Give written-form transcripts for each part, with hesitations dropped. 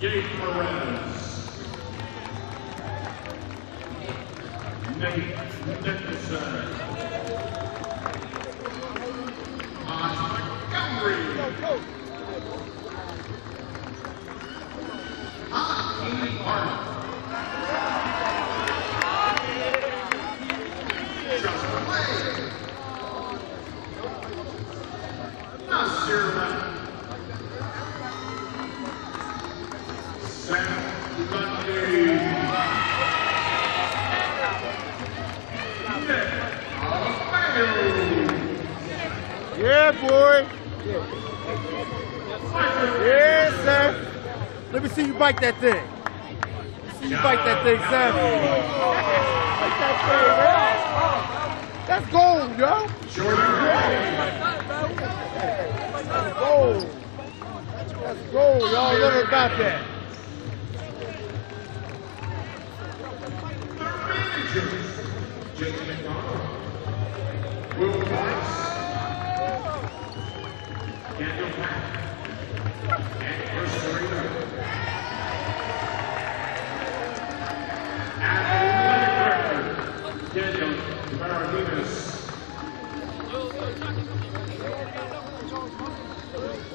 Hakim Hark. Yeah, boy. Yes, sir. Let me see you bite that thing. Let me see you bite that thing, son. Bite that thing, man. That's gold, yo. That's gold. That's gold, y'all. Never about that.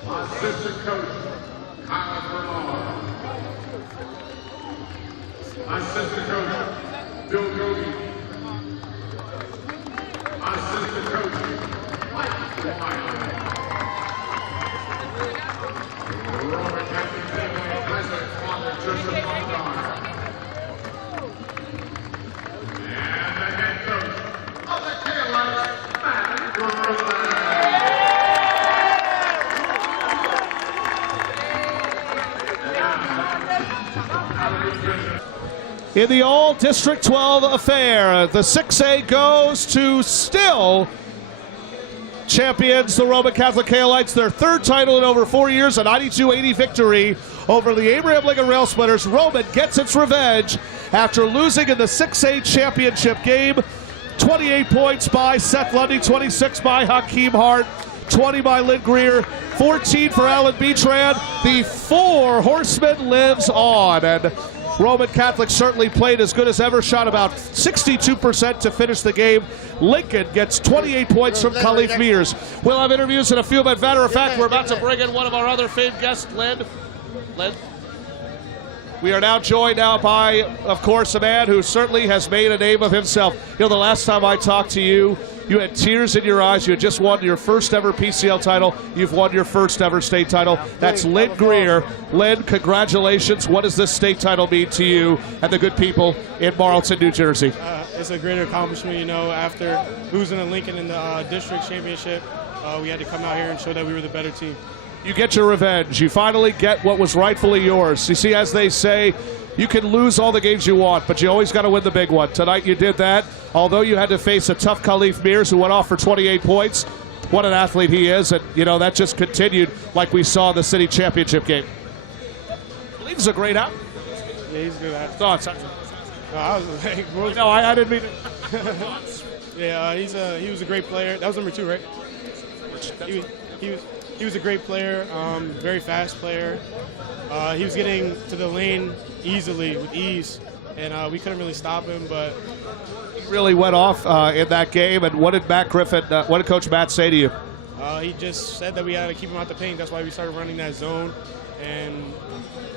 Assistant coach, Betrand. Assistant coach, Bill Goody. Assistant coach, Mike Wyatt. Roman Catholic family president, Father Joseph Mondar. And the head coach of the Taillights, Matt Griffin. In the All-District 12 affair, the 6A goes to still champions, the Roman Catholic Taillights, their third title in over 4 years, a 92-80 victory over the Abraham Lincoln Rail Splitters. Roman gets its revenge after losing in the 6A championship game. 28 points by Seth Lundy, 26 by Hakim Hark, 20 by Lynn Greer, 14 for Alan Betrand. The four horsemen lives on, and Roman Catholic certainly played as good as ever, shot about 62% to finish the game. Lincoln gets 28 points from Khalif Mears. We'll have interviews in a few, but matter of fact, we're about to bring in one of our other famed guests, Lynn. We are now joined by, of course, a man who certainly has made a name of himself. You know, the last time I talked to you, you had tears in your eyes. You had just won your first ever PCL title. You've won your first ever state title. That's Lynn Greer. Lynn, congratulations. What does this state title mean to you and the good people in Marlton, New Jersey? It's a great accomplishment, you know. After losing to Lincoln in the district championship, we had to come out here and show that we were the better team. You get your revenge. You finally get what was rightfully yours. You see, as they say, you can lose all the games you want, but you always got to win the big one. Tonight you did that. Although you had to face a tough Khalif Mears who went off for 28 points. What an athlete he is, and you know that just continued like we saw in the city championship game. I believe he's a great athlete. Yeah, he's a good athlete. Thoughts? No, I didn't mean it. Yeah, he was a great player. That was number 2, right? He was a great player, very fast player. He was getting to the lane easily, with ease, and we couldn't really stop him, but he really went off in that game. And what did what did Coach Matt say to you? He just said that we had to keep him out the paint. That's why we started running that zone, and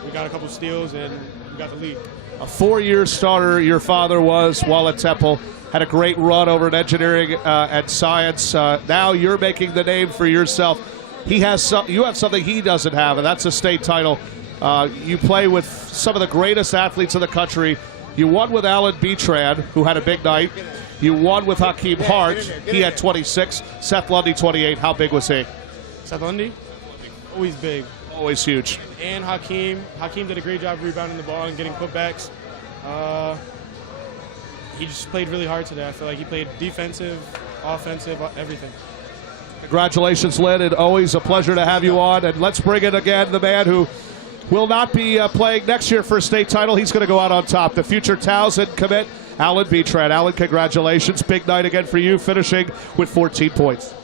we got a couple steals, and we got the lead. A 4-year starter your father was while at Temple. Had a great run over in engineering and science. Now you're making the name for yourself. You have something he doesn't have, and that's a state title. You play with some of the greatest athletes in the country. You won with Alan Betrand, who had a big night. You won with Hakim Hark. He had 26. Seth Lundy, 28. How big was he? Seth Lundy? Always big. Always huge. And Hakim did a great job rebounding the ball and getting putbacks. He just played really hard today. I feel like he played defensive, offensive, everything. Congratulations, Lynn, and always a pleasure to have you on. And let's bring in again the man who will not be playing next year for a state title. He's going to go out on top. The future Towson commit, Alan Betrand. Alan, congratulations. Big night again for you, finishing with 14 points.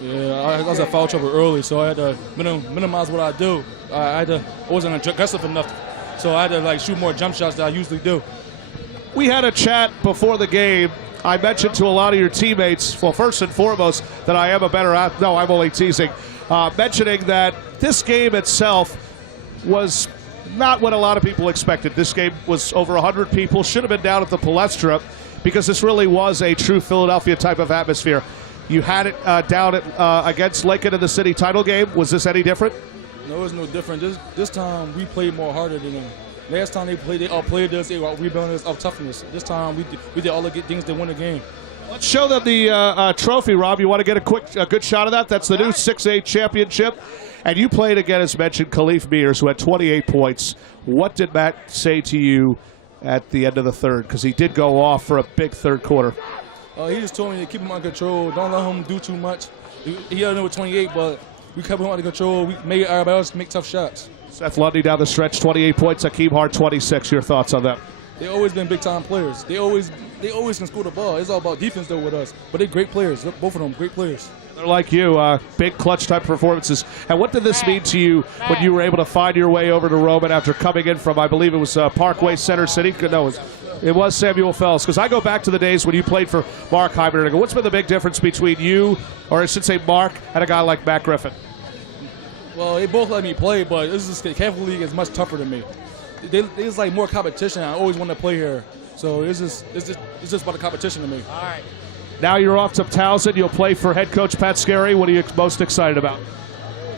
Yeah, I was at foul trouble early, so I had to minimize what I do. I wasn't aggressive enough so I had to like shoot more jump shots than I usually do. We had a chat before the game. I mentioned to a lot of your teammates, well, first and foremost, that I am a better athlete. No, I'm only teasing. Mentioning that this game itself was not what a lot of people expected. This game was over 100 people, should have been down at the Palestra, because this really was a true Philadelphia type of atmosphere. You had it down at, against Lincoln in the city title game. Was this any different? No, it was no different. This time we played more harder than them. Last time they all played us, they were rebounding us off toughness. This time we did all the good things to win the game. Let's show them the trophy, Rob. You want to get a good shot of that? That's the new 6A championship. And you played again, as mentioned, Khalif Mears, who had 28 points. What did Matt say to you at the end of the third? Because he did go off for a big third quarter. He just told me to keep him under control. Don't let him do too much. He had with 28, but we kept him under control. We made everybody else make tough shots. Seth Lundy down the stretch, 28 points. Hakim Hark, 26. Your thoughts on that? They always been big-time players. They always can score the ball. It's all about defense, though, with us. But they're great players. Both of them, great players. They're like you, big clutch-type performances. And what did this mean to you when you were able to find your way over to Roman after coming in from, I believe it was Parkway Center City? No, it was Samuel Fells. Because I go back to the days when you played for Mark Hyman, and I go, what's been the big difference between you, or I should say Mark, and a guy like Matt Griffin? Well, they both let me play, but the Catholic League is much tougher than me. There's like more competition. I always want to play here, so it's just about the competition to me. All right. Now you're off to Towson. You'll play for head coach Pat Scarry. What are you most excited about?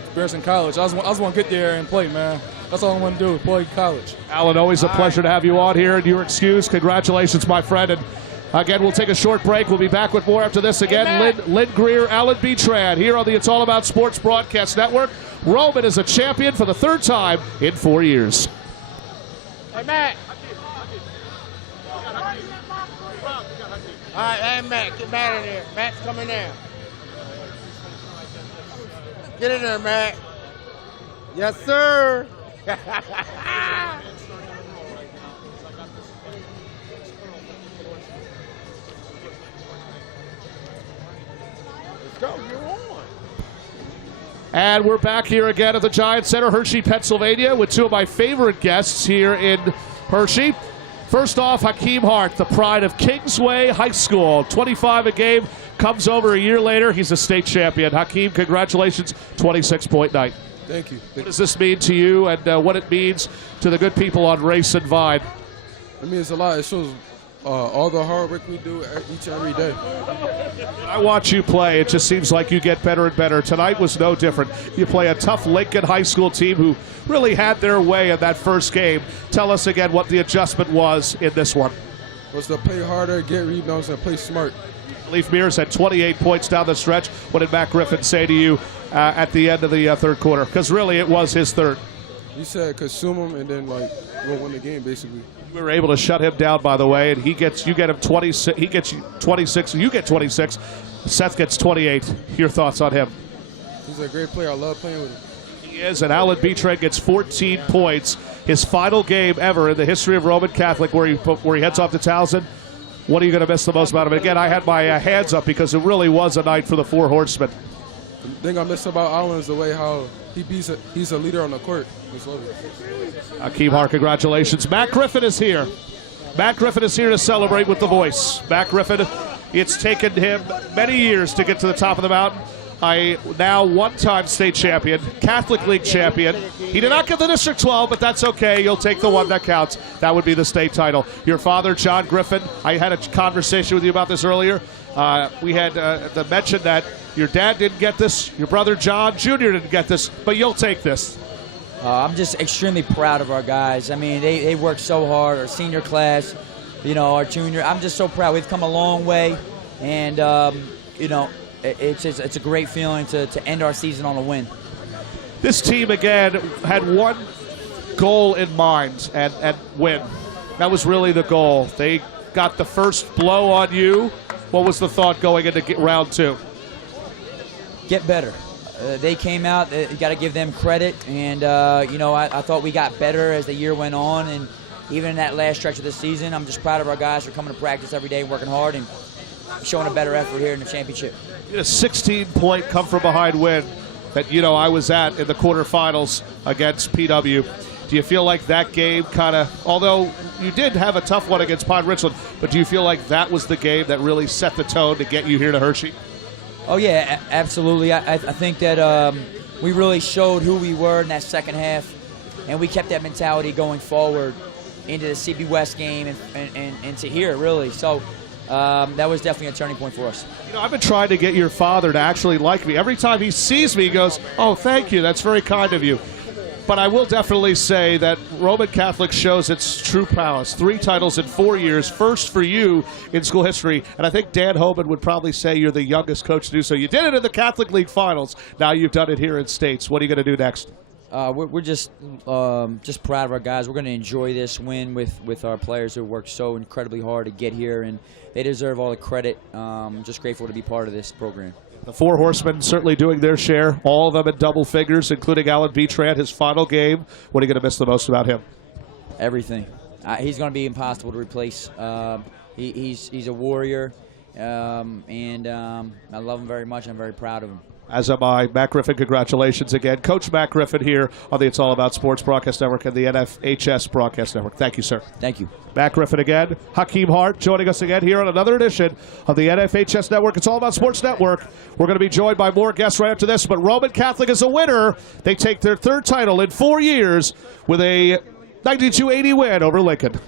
Experience in college. I just want to get there and play, man. That's all I want to do, play college. Alan, always a pleasure to have you on here. And your excuse, congratulations, my friend. And again, we'll take a short break. We'll be back with more after this. Again, Lynn Greer, Alan Betrand here on the It's All About Sports Broadcast Network. Roman is a champion for the third time in 4 years. Hey, Matt. All right, hey, Matt, get Matt in there. Matt's coming down. Get in there, Matt. Yes, sir. Let's go, you're on. And we're back here again at the Giant Center, Hershey, Pennsylvania, with two of my favorite guests here in Hershey. First off, Hakim Hark, the pride of Kingsway High School. 25 a game, comes over a year later. He's a state champion. Hakim, congratulations, 26-point night. Thank you. What does this mean to you and what it means to the good people on Race and Vine? It means a lot. It shows all the hard work we do each and every day. I watch you play. It just seems like you get better and better. Tonight was no different. You play a tough Lincoln High School team who really had their way in that first game. Tell us again what the adjustment was in this one. Was to play harder, get rebounds, and play smart. Khalif Mears had 28 points down the stretch. What did Matt Griffin say to you at the end of the third quarter? Because really it was his third. He said consume him and then we'll win the game basically. We were able to shut him down, by the way, and you get him 26. He gets you 26. You get 26. Seth gets 28. Your thoughts on him? He's a great player. I love playing with him. He is, and Alan Betrand gets 14 points. His final game ever in the history of Roman Catholic, where he heads off to Towson. What are you going to miss the most about him? Again, I had my hands up because it really was a night for the Four Horsemen. The thing I miss about Alan is the way how he's a leader on the court. Hakim Hark, congratulations. Matt Griffin is here. Matt Griffin is here to celebrate with the voice. Matt Griffin, it's taken him many years to get to the top of the mountain. Now one-time state champion, Catholic League champion. He did not get the District 12, but that's okay. You'll take the one that counts. That would be the state title. Your father, John Griffin, I had a conversation with you about this earlier. We had the mention that your dad didn't get this, your brother John Jr. didn't get this, but you'll take this. I'm just extremely proud of our guys. I mean, they worked so hard. Our senior class, our junior. I'm just so proud. We've come a long way, and it's a great feeling to end our season on a win. This team again had one goal in mind and win. That was really the goal. They got the first blow on you. What was the thought going into round two? Get better. They came out. You got to give them credit, and I thought we got better as the year went on, and even in that last stretch of the season, I'm just proud of our guys for coming to practice every day, working hard, and showing a better effort here in the championship. You had a 16-point come-from-behind win that I was at in the quarterfinals against PW. Do you feel like that game kind of, although you did have a tough one against Pine Richland, but do you feel like that was the game that really set the tone to get you here to Hershey? Oh, yeah, absolutely. I think that we really showed who we were in that second half, and we kept that mentality going forward into the CB West game and to here, really. So that was definitely a turning point for us. You know, I've been trying to get your father to actually like me. Every time he sees me, he goes, "Oh, thank you. That's very kind of you." But I will definitely say that Roman Catholic shows its true prowess. 3 titles in 4 years, first for you in school history. And I think Dan Hoban would probably say you're the youngest coach to do so. You did it in the Catholic League Finals. Now you've done it here in States. What are you going to do next? We're just proud of our guys. We're going to enjoy this win with our players who worked so incredibly hard to get here, and they deserve all the credit. Just grateful to be part of this program. The 4 horsemen certainly doing their share, all of them in double figures, including Alan Betrand, his final game. What are you going to miss the most about him? Everything. He's going to be impossible to replace. He's a warrior, and I love him very much. I'm very proud of him. As am I. Matt Griffin, congratulations again. Coach Matt Griffin here on the It's All About Sports Broadcast Network and the NFHS Broadcast Network. Thank you, sir. Thank you. Matt Griffin again. Hakim Hark joining us again here on another edition of the NFHS Network. It's All About Sports Network. We're going to be joined by more guests right after this, but Roman Catholic is a winner. They take their 3rd title in 4 years with a 92-80 win over Lincoln.